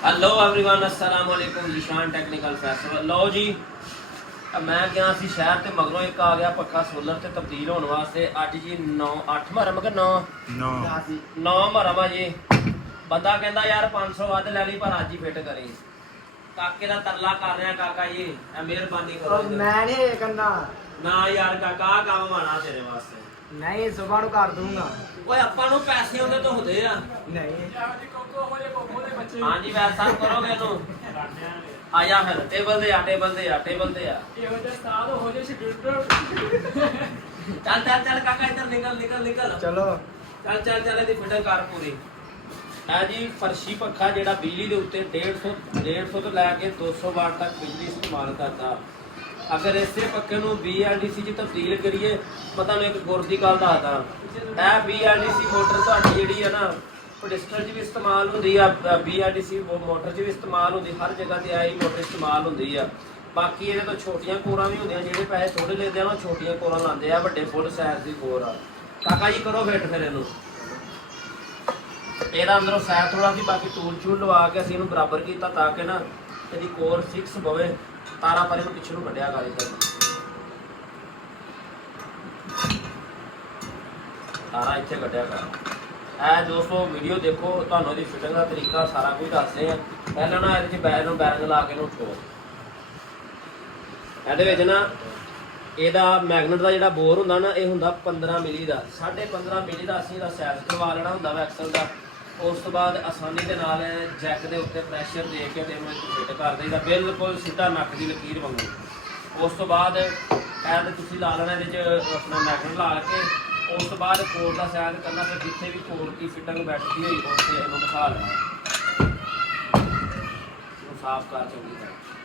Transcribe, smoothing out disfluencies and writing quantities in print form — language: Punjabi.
हेलो एवरीवन अस्सलाम वालेकुम निशान टेक्निकल फेस्टिवल लो जी मैं गया सी शहर ते मगरों एक आ गया पक्का सोलर ते तब्दील होने वास्ते अज जी 9-8 मरम के 9 मरम जी बंदा कहता यार 500 वध ले ली पर अज ही फिट करी काके दा तरला कर रहा काका जी मेहरबानी करो मैं नहीं करना ना यार काका काम माना तेरे वास्ते नहीं सुबह ਨੂੰ ਕਰ ਦੂੰਗਾ ਓਏ ਆਪਾਂ ਨੂੰ ਪੈਸੇ ਉਹਦੇ ਤੋਂ ਹੁੰਦੇ ਆ ਨਹੀਂ ਹਾਂਜੀ ਵੈਸਾ ਕਰੋਗੇ ਇਹਨੂੰ ਆ ਜਾ ਫਿਰ ਟੇਬਲ ਤੇ ਆ ਟੇਬਲ ਤੇ ਆ ਟੇਬਲ ਤੇ ਆ ਇਹੋ ਜਿਹਾ ਸਾਲ ਹੋ ਜੇ ਸ਼ਡਿਊਲ ਚੱਲ ਚੱਲ ਚੱਲ ਕਾਕਾ ਇੱਧਰ ਨਿਕਲ ਨਿਕਲ ਨਿਕਲ ਚਲੋ ਚੱਲ ਚੱਲ ਚੱਲ ਇਹਦੀ ਫਿਟਿੰਗ ਕਰ ਪੂਰੀ ਇਹ ਜੀ ਫਰਸ਼ੀ ਪੱਖਾ ਜਿਹੜਾ ਬਿਜਲੀ ਦੇ ਉੱਤੇ 150 ਤੋਂ ਲੈ ਕੇ 200 ਵਾਟ ਤੱਕ ਬਿਜਲੀ ਇਸਤੇਮਾਲ ਕਰਦਾ अगर इसे पक्के ਨੂੰ BLDC ਚ ਤਬਦੀਲ ਕਰੀਏ ਪਤਾ ਨੂੰ ਇੱਕ ਗੁਰ ਦੀ ਗੱਲ ਦੱਸਦਾ ਇਹ BLDC ਮੋਟਰ ਤੁਹਾਡੀ ਜਿਹੜੀ ਹੈ ਨਾ ਪੈਡਸਟਲ 'ਚ ਵੀ ਇਸਤੇਮਾਲ ਹੁੰਦੀ ਆ BLDC ਮੋਟਰ 'ਚ ਵੀ ਇਸਤੇਮਾਲ ਹੁੰਦੀ ਹਰ ਜਗ੍ਹਾ ਤੇ ਆਈ ਮੋਟਰ ਇਸਤੇਮਾਲ ਹੁੰਦੀ ਆ ਬਾਕੀ ਇਹਦੇ ਤੋਂ ਛੋਟੀਆਂ ਕੋਰਾਂ ਵੀ ਹੁੰਦੀਆਂ ਜਿਹੜੇ ਪੈਸੇ ਥੋੜੇ ਲੈਂਦੇ ਆ ਨਾ ਛੋਟੀਆਂ ਕੋਰਾਂ ਲਾਉਂਦੇ ਆ ਵੱਡੇ ਫੁੱਲ ਸਾਈਜ਼ ਦੀ ਕੋਰ ਆ ਕਾਕਾ ਜੀ ਕਰੋ ਫਿੱਟ ਫਿਰ ਇਹਨੂੰ ਇਹਦਾ ਅੰਦਰੋਂ ਸਾਈਜ਼ ਥੋੜਾ ਸੀ ਬਾਕੀ ਟੂਲ ਲਵਾ ਕੇ ਅਸੀਂ ਇਹਨੂੰ ਬਰਾਬਰ ਕੀਤਾ ਤਾਂ ਕਿ ਨਾ ਇਹਦੀ ਕੋਰ ਫਿਕਸ ਹੋਵੇ ਤਾਰਾ ਪਰ ਇਹਨੂੰ ਪਿੱਛੇ ਨੂੰ ਕੱਢਿਆ ਕਰ ਇੱਧਰ ਤਾਰਾ ਇੱਥੇ ਕੱਢਿਆ ਕਰ ਇਹ ਦੋਸਤੋ ਵੀਡੀਓ ਦੇਖੋ ਤੁਹਾਨੂੰ ਇਹਦੀ ਫਿਟਿੰਗ ਦਾ ਤਰੀਕਾ ਸਾਰਾ ਕੁਝ ਦੱਸਦੇ ਆ ਪਹਿਲਾਂ ਨਾ ਇਹਦੇ 'ਚ ਬੈਰਿੰਗ ਲਾ ਕੇ ਇਹਨੂੰ ਉਠੋ ਇਹਦੇ ਵਿੱਚ ਨਾ ਇਹਦਾ ਮੈਗਨੇਟ ਦਾ ਜਿਹੜਾ ਬੋਰ ਹੁੰਦਾ ਨਾ ਇਹ ਹੁੰਦਾ 15 ਮਿਲੀ ਦਾ 15.5 ਮਿਲੀ ਦਾ ਅਸੀਂ ਇਹਦਾ ਸਾਈਜ਼ ਕਰਵਾ ਲੈਣਾ ਹੁੰਦਾ ਵਾ ਐਕਸਲ ਦਾ ਉਸ ਤੋਂ ਬਾਅਦ ਆਸਾਨੀ ਦੇ ਨਾਲ ਜੈਕ ਦੇ ਉੱਤੇ ਪ੍ਰੈਸ਼ਰ ਦੇ ਕੇ ਤੇ ਇਹਨੂੰ ਫਿੱਟ ਕਰ ਦੇਈਦਾ ਬਿਲਕੁਲ ਸਿੱਧਾ ਨੱਕ ਦੀ ਲਕੀਰ ਵਾਂਗੂ ਉਸ ਤੋਂ ਬਾਅਦ ਇਹ ਤੇ ਤੁਸੀਂ ਲਾ ਲੈਣਾ ਇਹਦੇ 'ਚ ਆਪਣਾ ਮੈਗਨੇਟ ਲਾ ਕੇ ਉਸ ਤੋਂ ਬਾਅਦ ਕੋਰ ਦਾ ਸਾਈਜ਼ ਕਰਨਾ ਫਿਰ ਜਿੱਥੇ ਵੀ ਕੋਰ ਦੀ ਫਿਟਿੰਗ ਬੈਠਦੀ ਹੋਈ ਉੱਥੇ ਇਹਨੂੰ ਬਿਠਾ ਲੈਣਾ ਇਹਨੂੰ ਸਾਫ਼ ਕਰ ਚੰਗੀ ਤਰ੍ਹਾਂ